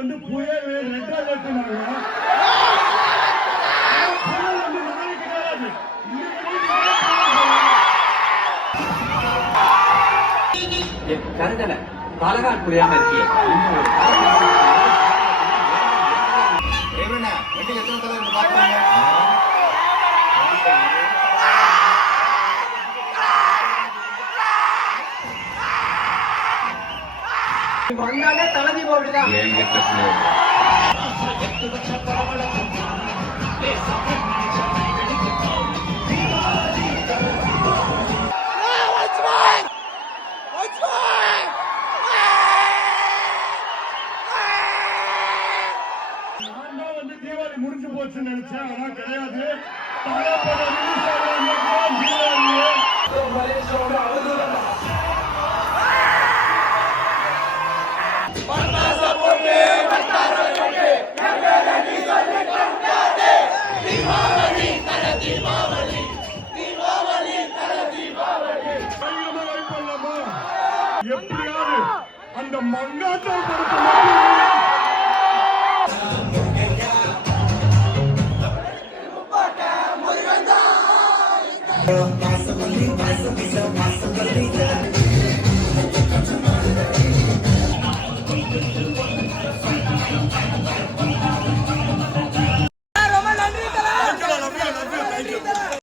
வந்து புயல் ரெட் அலர்ட்னாங்க. புயல் வந்து நாளைக்கு கிடையாது. கருதல பலகால் புரியாம இருக்கே. வந்தாலே தலதி போட்டுதான் தீபாவளி முடிஞ்சு போச்சுன்னு நினைச்சேன். ஆனா கிடையாது. எப்படியாவது அந்த மங்காத்தா